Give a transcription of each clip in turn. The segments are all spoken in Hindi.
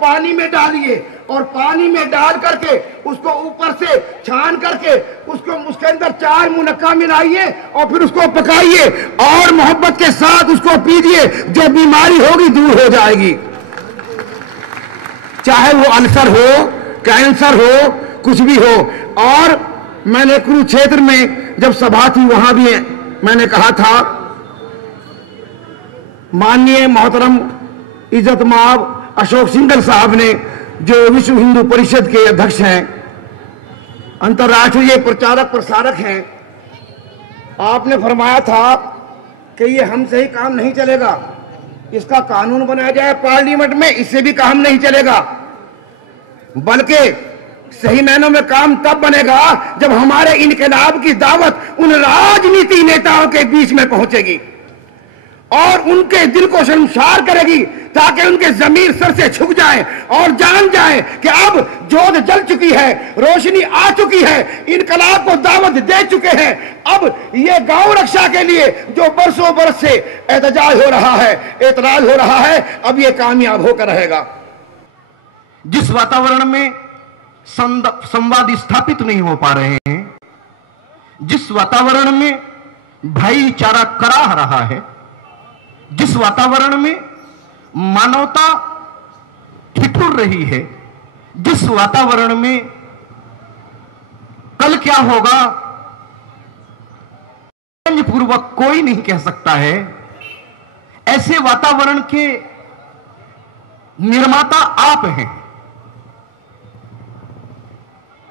पानी में डालिए और पानी में डाल करके उसको ऊपर से छान करके उसके अंदर 4 मुनक्का मिलाइए और फिर उसको पकाइए और मोहब्बत के साथ उसको पीजिए। जो बीमारी होगी दूर हो जाएगी, चाहे वो अल्सर हो, कैंसर हो, कुछ भी हो। और मैंने कुरुक्षेत्र में जब सभा थी वहां भी मैंने कहा था, माननीय मोहतरम इज्जत माब अशोक सिंघल साहब ने, जो विश्व हिंदू परिषद के अध्यक्ष हैं, अंतर्राष्ट्रीय प्रचारक प्रसारक हैं, आपने फरमाया था कि ये हमसे ही काम नहीं चलेगा, इसका कानून बनाया जाए पार्लियामेंट में, इससे भी काम नहीं चलेगा। बल्कि सही मायनों में काम तब बनेगा जब हमारे इनकलाब की दावत उन राजनीति नेताओं के बीच में पहुंचेगी और उनके दिल को शर्मसार करेगी, ताकि उनके जमीर सर से झुक जाए और जान जाए कि अब जोत जल चुकी है, रोशनी आ चुकी है, इनकलाब को दावत दे चुके हैं। अब ये गांव रक्षा के लिए जो बरसों बरस से एहतजाज हो रहा है, एतराज हो रहा है, अब ये कामयाब होकर रहेगा। जिस वातावरण में संवाद स्थापित नहीं हो पा रहे हैं, जिस वातावरण में भाईचारा कराह रहा है, जिस वातावरण में मानवता ठिठुर रही है, जिस वातावरण में कल क्या होगा पूर्वक कोई नहीं कह सकता है, ऐसे वातावरण के निर्माता आप हैं।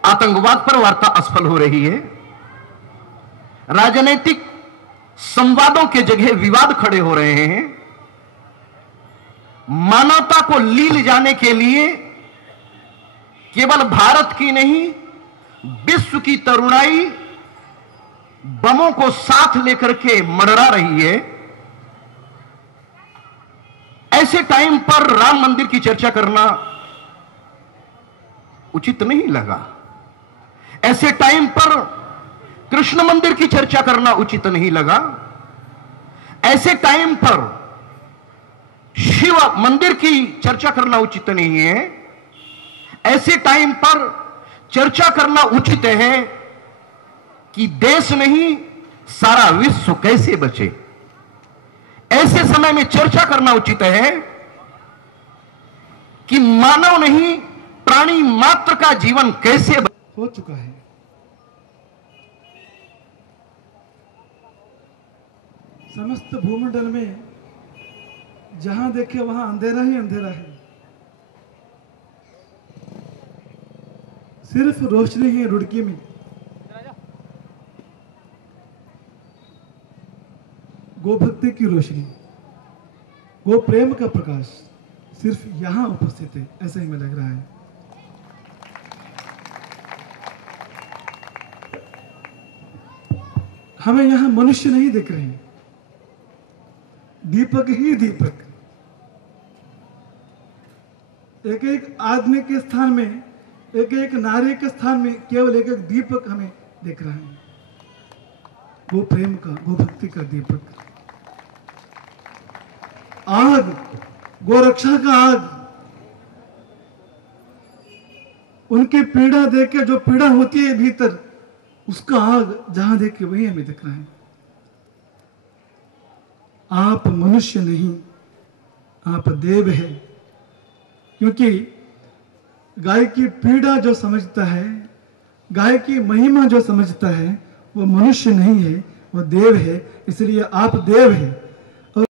आतंकवाद पर वार्ता असफल हो रही है, राजनीतिक संवादों के जगह विवाद खड़े हो रहे हैं, मानवता को लील जाने के लिए केवल भारत की नहीं विश्व की तरुणाई बमों को साथ लेकर के मरड़ा रही है। ऐसे टाइम पर राम मंदिर की चर्चा करना उचित नहीं लगा, ऐसे टाइम पर कृष्ण मंदिर की चर्चा करना उचित नहीं लगा, ऐसे टाइम पर शिव मंदिर की चर्चा करना उचित नहीं है, ऐसे टाइम पर चर्चा करना उचित है कि देश नहीं सारा विश्व कैसे बचे। ऐसे समय में चर्चा करना उचित है कि मानव नहीं प्राणी मात्र का जीवन कैसे हो चुका है। समस्त भूमंडल में जहां देखे वहां अंधेरा ही अंधेरा है, सिर्फ रोशनी है रुड़की में। गो भक्ति की रोशनी, गो प्रेम का प्रकाश सिर्फ यहां उपस्थित है, ऐसा ही मैं लग रहा है। हमें यहां मनुष्य नहीं दिख रहे, दीपक ही दीपक। एक एक आदमी के स्थान में, एक एक नारी के स्थान में केवल एक एक दीपक हमें दिख रहा है, वो प्रेम का, वो भक्ति का दीपक। आग, गोरक्षा का आग, उनकी पीड़ा देख के जो पीड़ा होती है भीतर, उसका आग जहां देख के वही हमें दिख रहा है। आप मनुष्य नहीं, आप देव है। क्योंकि गाय की पीड़ा जो समझता है, गाय की महिमा जो समझता है, वो मनुष्य नहीं है, वो देव है। इसलिए आप देव हैं।